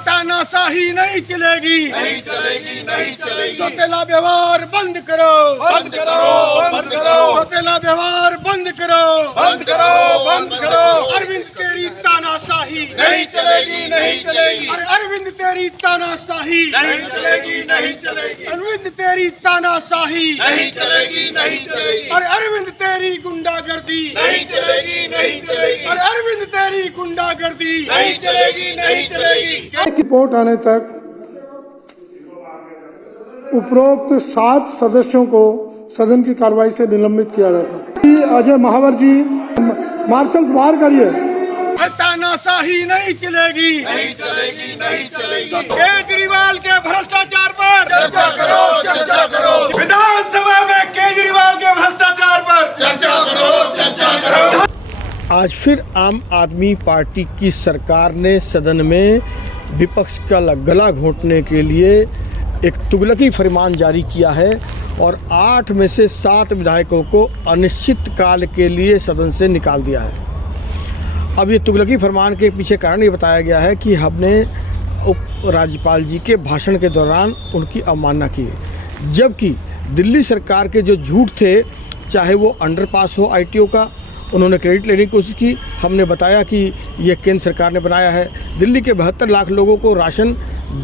तानाशाही नहीं चलेगी, नहीं चलेगी, नहीं चलेगी। सौतेला व्यवहार बंद करो, बंद करो, बंद करो, सौतेला व्यवहार बंद करो, बंद करो, बंद करो। अरविंद तेरी तानाशाही नहीं चलेगी, नहीं चलेगी, अरे अरविंद तेरी तानाशाही नहीं चलेगी, नहीं चलेगी, अरविंद तेरी तानाशाही नहीं चलेगी, नहीं चलेगी, अरे अरविंद तेरी गुंडागर्दी नहीं चलेगी, नहीं चलेगी, अरे अरविंद तेरी गुंडागर्दी नहीं चलेगी, नहीं चलेगी। रिपोर्ट आने तक उपरोक्त 7 सदस्यों को सदन की कार्रवाई से निलंबित किया गया था। अजय महावर जी, मार्शल बाहर करिए। तानाशाही नहीं चलेगी, नहीं चलेगी, नहीं चलेगी। केजरीवाल के भ्रष्टाचार पर चर्चा करो, चर्चा करो, विधानसभा में केजरीवाल के भ्रष्टाचार पर चर्चा करो, चर्चा करो। आज फिर आम आदमी पार्टी की सरकार ने सदन में विपक्ष का गला घोंटने के लिए एक तुगलकी फरमान जारी किया है और 8 में से 7 विधायकों को अनिश्चित काल के लिए सदन से निकाल दिया है। अब ये तुगलकी फरमान के पीछे कारण ये बताया गया है कि हमने उप राज्यपाल जी के भाषण के दौरान उनकी अवमानना की, जबकि दिल्ली सरकार के जो झूठ थे, चाहे वो अंडरपास हो आईटीओ का, उन्होंने क्रेडिट लेने की कोशिश की। हमने बताया कि ये केंद्र सरकार ने बनाया है। दिल्ली के 72 लाख लोगों को राशन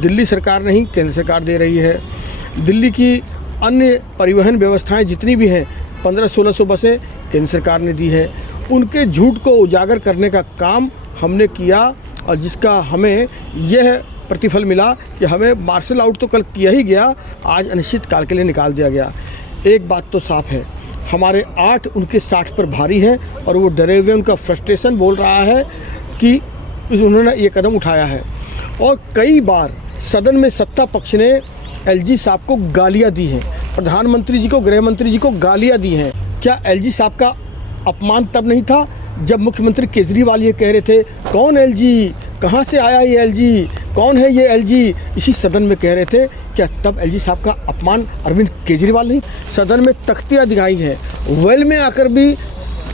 दिल्ली सरकार नहीं केंद्र सरकार दे रही है। दिल्ली की अन्य परिवहन व्यवस्थाएं जितनी भी हैं, 1500-1600 बसें केंद्र सरकार ने दी है। उनके झूठ को उजागर करने का काम हमने किया और जिसका हमें यह प्रतिफल मिला कि हमें मार्शल आउट तो कल किया ही गया, आज अनिश्चित काल के लिए निकाल दिया गया। एक बात तो साफ है, हमारे 8 उनके 60 पर भारी हैं और वो डरे हुए, उनका फ्रस्ट्रेशन बोल रहा है कि उन्होंने ये कदम उठाया है। और कई बार सदन में सत्ता पक्ष ने एलजी साहब को गालियां दी हैं, प्रधानमंत्री जी को, गृह मंत्री जी को गालियां दी हैं। क्या एलजी साहब का अपमान तब नहीं था जब मुख्यमंत्री केजरीवाल ये कह रहे थे, कौन एलजी, कहाँ से आया ये एलजी, कौन है ये एलजी, इसी सदन में कह रहे थे? क्या तब एलजी साहब का अपमान अरविंद केजरीवाल नहीं? सदन में तख्तियाँ दिखाई हैं, वेल में आकर भी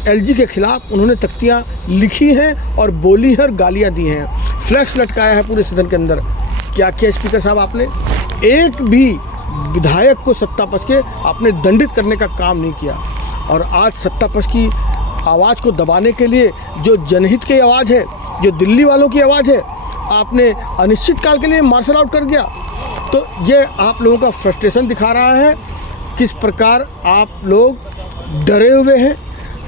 एलजी के खिलाफ उन्होंने तख्तियाँ लिखी हैं और बोली है और गालियाँ दी हैं, फ्लैक्स लटकाया है पूरे सदन के अंदर। क्या किया स्पीकर साहब आपने? एक भी विधायक को सत्ता पक्ष के आपने दंडित करने का काम नहीं किया। और आज सत्ता पक्ष की आवाज़ को दबाने के लिए जो जनहित की आवाज़ है, जो दिल्ली वालों की आवाज़ है, आपने अनिश्चित काल के लिए मार्शल आउट कर दिया। तो ये आप लोगों का फ्रस्ट्रेशन दिखा रहा है, किस प्रकार आप लोग डरे हुए हैं,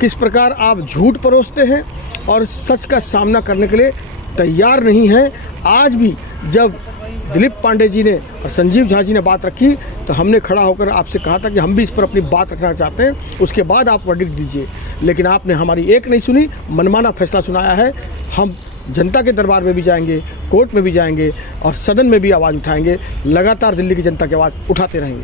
किस प्रकार आप झूठ परोसते हैं और सच का सामना करने के लिए तैयार नहीं हैं। आज भी जब दिलीप पांडे जी ने और संजीव झा जी ने बात रखी तो हमने खड़ा होकर आपसे कहा था कि हम भी इस पर अपनी बात रखना चाहते हैं, उसके बाद आप वर्डिक्ट दीजिए। लेकिन आपने हमारी एक नहीं सुनी, मनमाना फैसला सुनाया है। हम जनता के दरबार में भी जाएंगे, कोर्ट में भी जाएंगे और सदन में भी आवाज़ उठाएंगे। लगातार दिल्ली की जनता की आवाज़ उठाते रहेंगे।